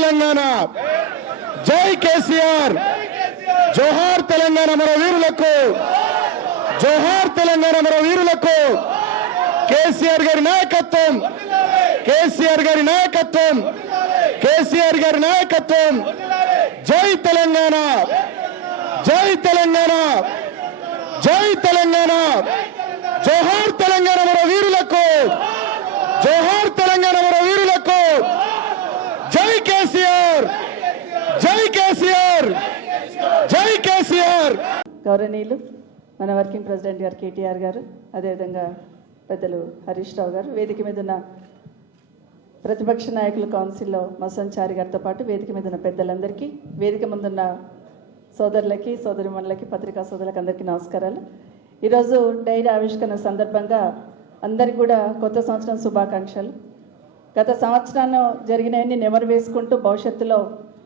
తెలంగాణ, జై కేసీఆర్, జోహార్ తెలంగాణ మరో వీరులకు, జోహార్ తెలంగాణ మరో వీరులకు. కేసీఆర్ గారి నాయకత్వం, కేసీఆర్ గారి నాయకత్వం, కేసీఆర్ గారి నాయకత్వం. జై తెలంగాణ, జై తెలంగాణ, జై తెలంగాణ, జోహార్ తెలంగాణ మరో వీరులకు, జోహార్ తెలంగాణ మరో వీరులకు. జై కేసీఆర్, జై కేసీఆర్, జై కేసీఆర్. గౌరవనీయులు మన వర్కింగ్ ప్రెసిడెంట్ గారు కేటీఆర్ గారు, అదేవిధంగా పెద్దలు హరీష్ రావు గారు, వేదిక మీద ఉన్న ప్రతిపక్ష నాయకుల కౌన్సిల్లో మసంచారి గారితో పాటు వేదిక మీద ఉన్న పెద్దలందరికీ, వేదిక ముందున్న సోదరులకి సోదరిమణులకి పత్రికా సోదరులకు అందరికీ నమస్కారాలు. ఈరోజు డైరీ ఆవిష్కరణ సందర్భంగా అందరికీ కూడా కొత్త సంవత్సరం శుభాకాంక్షలు. గత సంవత్సరాన్ని జరిగినవన్నీ నెమరు వేసుకుంటూ భవిష్యత్తులో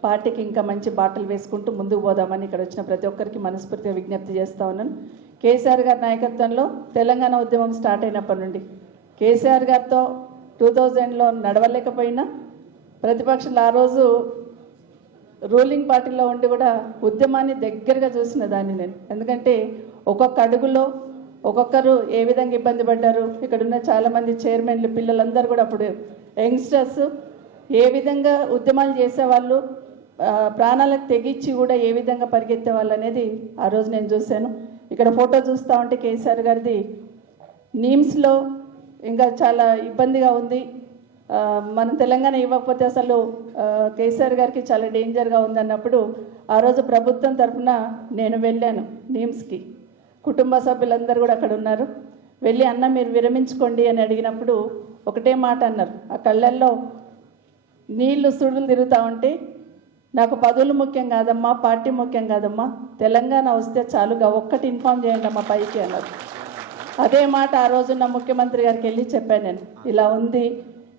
పార్టీకి ఇంకా మంచి బాటలు వేసుకుంటూ ముందుకు పోదామని ఇక్కడ వచ్చిన ప్రతి ఒక్కరికి మనస్ఫూర్తిగా విజ్ఞప్తి చేస్తూ ఉన్నాను. కేసీఆర్ గారి నాయకత్వంలో తెలంగాణ ఉద్యమం స్టార్ట్ అయినప్పటి నుండి కేసీఆర్ గారితో 2000లో నడవలేకపోయినా ప్రతిపక్షాలు ఆ రోజు రూలింగ్ పార్టీలో ఉండి కూడా ఉద్యమాన్ని దగ్గరగా చూసిన దాన్ని నేను. ఎందుకంటే ఒక్కొక్క అడుగులో ఒక్కొక్కరు ఏ విధంగా ఇబ్బంది పడ్డారు, ఇక్కడున్న చాలామంది చైర్మన్లు పిల్లలందరూ కూడా అప్పుడు యంగ్స్టర్స్ ఏ విధంగా ఉద్యమాలు చేసేవాళ్ళు, ప్రాణాలకు తెగించి కూడా ఏ విధంగా పరిగెత్తే వాళ్ళు అనేది ఆ రోజు నేను చూశాను. ఇక్కడ ఫోటో చూస్తూ ఉంటే కేసీఆర్ గారిది నీమ్స్లో ఇంకా చాలా ఇబ్బందిగా ఉంది. మనం తెలంగాణ ఇవ్వకపోతే అసలు కేసీఆర్ గారికి చాలా డేంజర్గా ఉందన్నప్పుడు ఆ రోజు ప్రభుత్వం తరఫున నేను వెళ్ళాను నీమ్స్కి. కుటుంబ సభ్యులందరూ కూడా అక్కడ ఉన్నారు. వెళ్ళి అన్న మీరు విరమించుకోండి అని అడిగినప్పుడు ఒకటే మాట అన్నారు. ఆ కళ్ళల్లో నీళ్లు సుడులు తిరుగుతూ ఉంటే నాకు పదవులు ముఖ్యం కాదమ్మా, పార్టీ ముఖ్యం కాదమ్మా, తెలంగాణ వస్తే చాలుగా ఒక్కటి ఇన్ఫామ్ చేయండి అమ్మా పైకి అన్నారు. అదే మాట ఆ రోజున్న ముఖ్యమంత్రి గారికి వెళ్ళి చెప్పాను నేను, ఇలా ఉంది,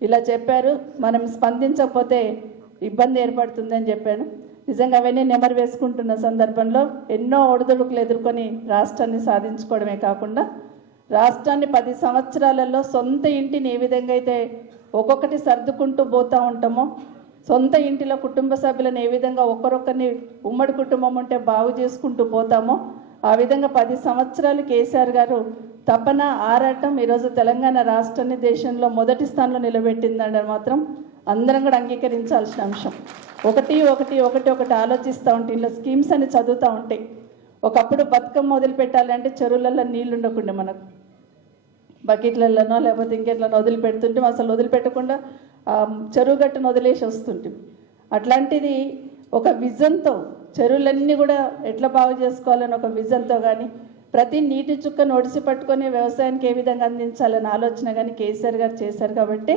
ఇలా చెప్పారు, మనం స్పందించకపోతే ఇబ్బంది ఏర్పడుతుందని చెప్పాను. నిజంగా అవన్నీ నెమరు వేసుకుంటున్న సందర్భంలో ఎన్నో ఒడిదుడుకులు ఎదుర్కొని రాష్ట్రాన్ని సాధించుకోవడమే కాకుండా రాష్ట్రాన్ని 10 సంవత్సరాలలో సొంత ఇంటిని ఏ విధంగా అయితే ఒక్కొక్కటి సర్దుకుంటూ పోతూ ఉంటామో, సొంత ఇంటిలో కుటుంబ సభ్యులను ఏ విధంగా ఒక్కరొక్కరిని ఉమ్మడి కుటుంబం ఉంటే బాగు చేసుకుంటూ పోతామో ఆ విధంగా 10 సంవత్సరాలు కేసీఆర్ గారు తపన ఆరాటం ఈరోజు తెలంగాణ రాష్ట్రాన్ని దేశంలో మొదటి స్థానంలో నిలబెట్టిందని మాత్రం అందరం కూడా అంగీకరించాల్సిన అంశం. ఒకటి ఆలోచిస్తూ ఉంటే ఇలా స్కీమ్స్ అని చదువుతూ ఉంటాయి. ఒకప్పుడు బతుకమ్మ వదిలిపెట్టాలంటే చెరువులలో నీళ్ళు ఉండకుండా మనకు బకెట్లలోనో లేకపోతే ఇంకెట్లనో వదిలిపెడుతుంటే అసలు వదిలిపెట్టకుండా చెరువు గట్టును వదిలేసి వస్తుంటాం. అట్లాంటిది ఒక విజన్తో చెరువులన్నీ కూడా ఎట్లా బాగు చేసుకోవాలని ఒక విజన్తో కానీ ప్రతి నీటి చుక్కను ఒడిసి పట్టుకొని వ్యవసాయానికి ఏ విధంగా అందించాలని ఆలోచన కానీ కేసీఆర్ గారు చేశారు. కాబట్టి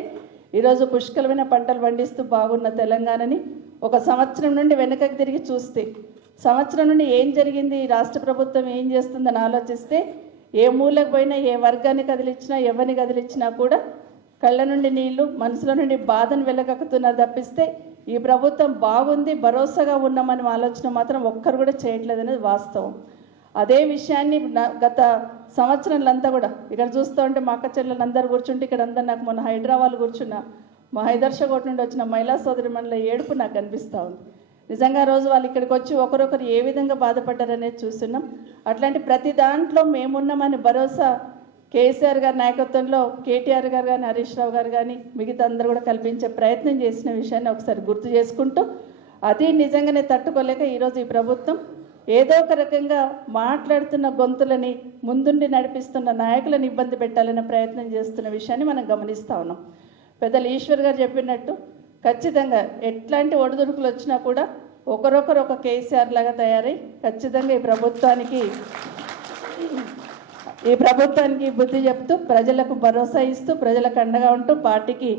ఈరోజు పుష్కలమైన పంటలు పండిస్తూ బాగున్న తెలంగాణని ఒక సంవత్సరం నుండి వెనకకి తిరిగి చూస్తే సంవత్సరం నుండి ఏం జరిగింది, రాష్ట్ర ప్రభుత్వం ఏం చేస్తుందని ఆలోచిస్తే ఏ మూలకు పోయినా ఏ వర్గాన్ని కదిలించినా ఎవరిని కదిలించినా కూడా కళ్ళ నుండి నీళ్లు మనసులో నుండి బాధను వెళ్ళగక్కుతున్నారు తప్పిస్తే ఈ ప్రభుత్వం బాగుంది భరోసాగా ఉన్నామని ఆలోచన మాత్రం ఒక్కరు కూడా చేయట్లేదు అనేది వాస్తవం. అదే విషయాన్ని గత సంవత్సరాలంతా కూడా ఇక్కడ చూస్తూ ఉంటే మా అక్క చెల్లెలందరూ కూర్చుంటే ఇక్కడ అందరు నాకు మొన్న హైదరాబాద్ కూర్చున్న మా హైదర్షకోట నుండి వచ్చిన మహిళా సోదరి మనలో ఏడుపు నాకు అనిపిస్తూ ఉంది. నిజంగా రోజు వాళ్ళు ఇక్కడికి వచ్చి ఒకరొకరు ఏ విధంగా బాధపడ్డారనేది చూస్తున్నాం. అట్లాంటి ప్రతి దాంట్లో మేమున్నామని భరోసా కేసీఆర్ గారి నాయకత్వంలో కేటీఆర్ గారు కానీ హరీష్ రావు గారు కానీ మిగతా అందరూ కూడా కల్పించే ప్రయత్నం చేసిన విషయాన్ని ఒకసారి గుర్తు చేసుకుంటూ అది నిజంగానే తట్టుకోలేక ఈరోజు ఈ ప్రభుత్వం ఏదో ఒక రకంగా మాట్లాడుతున్న గొంతులని ముందుండి నడిపిస్తున్న నాయకులను ఇబ్బంది పెట్టాలనే ప్రయత్నం చేస్తున్న విషయాన్ని మనం గమనిస్తూ ఉన్నాం. పెద్దలు ఈశ్వర్ గారు చెప్పినట్టు ఖచ్చితంగా ఎట్లాంటి ఒడిదుడుకులు వచ్చినా కూడా ఒకరొకరు ఒక కేసీఆర్ లాగా తయారై ఖచ్చితంగా ఈ ప్రభుత్వానికి బుద్ధి చెప్తూ ప్రజలకు భరోసా ఇస్తూ ప్రజలకు అండగా ఉంటూ పార్టీకి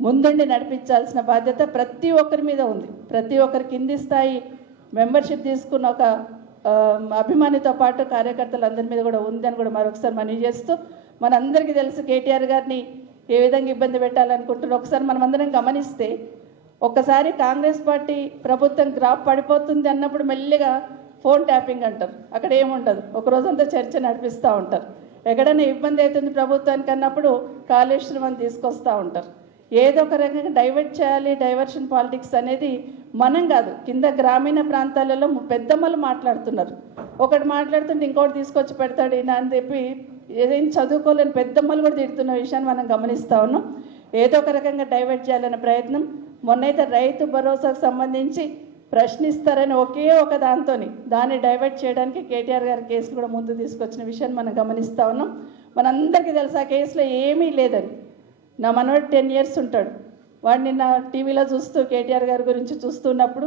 ముందుండి నడిపించాల్సిన బాధ్యత ప్రతి ఒక్కరి మీద ఉంది. ప్రతి ఒక్కరి కింది స్థాయి మెంబర్షిప్ తీసుకున్న ఒక అభిమానితో పాటు కార్యకర్తలందరి మీద కూడా ఉందని కూడా మరొకసారి మనవి చేస్తూ మనందరికీ తెలుసు కేటీఆర్ గారిని ఏ విధంగా ఇబ్బంది పెట్టాలనుకుంటున్నారో ఒకసారి మనం అందరం గమనిస్తే ఒక్కసారి కాంగ్రెస్ పార్టీ ప్రభుత్వం గ్రాఫ్ పడిపోతుంది అన్నప్పుడు మెల్లిగా ఫోన్ ట్యాపింగ్ అంటారు. అక్కడ ఏముండదు, ఒక రోజంతా చర్చ నడిపిస్తూ ఉంటారు. ఎక్కడైనా ఇబ్బంది అవుతుంది ప్రభుత్వానికి అన్నప్పుడు కాళేశ్వరం అని తీసుకొస్తూ ఉంటారు. ఏదో ఒక రకంగా డైవర్ట్ చేయాలి, డైవర్షన్ పాలిటిక్స్ అనేది మనం కాదు, కింద గ్రామీణ ప్రాంతాలలో పెద్దమ్మలు మాట్లాడుతున్నారు. ఒకటి మాట్లాడుతుంటే ఇంకోటి తీసుకొచ్చి పెడతాడు ఈయన అని చెప్పి ఏదైనా చదువుకోలేని పెద్దమ్మలు కూడా తిడుతున్న విషయాన్ని మనం గమనిస్తూ ఉన్నాం. ఏదో ఒక రకంగా డైవర్ట్ చేయాలనే ప్రయత్నం. మొన్నైతే రైతు భరోసాకు సంబంధించి ప్రశ్నిస్తారని ఒకే ఒక దాన్ని డైవర్ట్ చేయడానికి కేటీఆర్ గారి కేసులు కూడా ముందు తీసుకొచ్చిన విషయాన్ని మనం గమనిస్తూ ఉన్నాం. మనందరికీ తెలుసు ఆ కేసులో ఏమీ లేదని. నా మనవాడు 10 years ఉంటాడు. వాడు నిన్న టీవీలో చూస్తూ కేటీఆర్ గారి గురించి చూస్తున్నప్పుడు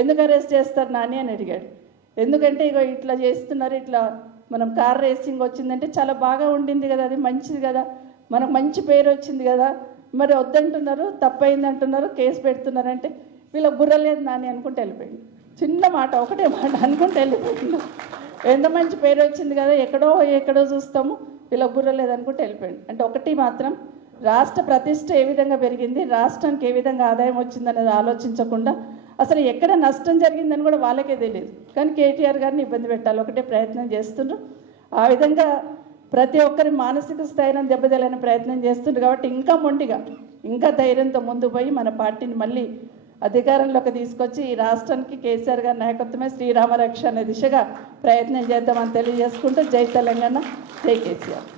ఎందుకు అరెస్ట్ చేస్తారు నాని అని అడిగాడు. ఎందుకంటే ఇగో ఇట్లా చేస్తున్నారు, ఇట్లా మనం కార్ రేసింగ్ వచ్చిందంటే చాలా బాగా ఉండింది కదా, అది మంచిది కదా, మనకు మంచి పేరు వచ్చింది కదా, మరి వద్దంటున్నారు, తప్పైంది అంటున్నారు, కేసు పెడుతున్నారంటే వీళ్ళ బుర్ర లేదు నాని అనుకుంటే వెళ్ళిపోయింది. చిన్న మాట, ఒకటే మాట అనుకుంటే వెళ్ళిపోయింది. ఎంత మంచి పేరు వచ్చింది కదా, ఎక్కడో చూస్తాము, వీళ్ళ బుర్ర లేదు అనుకుంటే వెళ్ళిపోయింది. అంటే ఒకటి మాత్రం, రాష్ట్ర ప్రతిష్ట ఏ విధంగా పెరిగింది, రాష్ట్రానికి ఏ విధంగా ఆదాయం వచ్చిందనేది ఆలోచించకుండా అసలు ఎక్కడ నష్టం జరిగిందని కూడా వాళ్ళకే తెలియదు. కానీ కేటీఆర్ గారిని ఇబ్బంది పెట్టాలి ఒకటే ప్రయత్నం చేస్తుండ్రు. ఆ విధంగా ప్రతి ఒక్కరి మానసిక స్థైర్యం దెబ్బతీయాలని ప్రయత్నం చేస్తుండ్రు. కాబట్టి ఇంకా మొండిగా, ఇంకా ధైర్యంతో ముందు పోయి మన పార్టీని మళ్ళీ అధికారంలోకి తీసుకొచ్చి ఈ రాష్ట్రానికి కేసీఆర్ గారి నాయకత్వమే శ్రీరామ రక్ష అనే దిశగా ప్రయత్నం చేద్దామని తెలియజేసుకుంటూ జై తెలంగాణ, జై కేసీఆర్.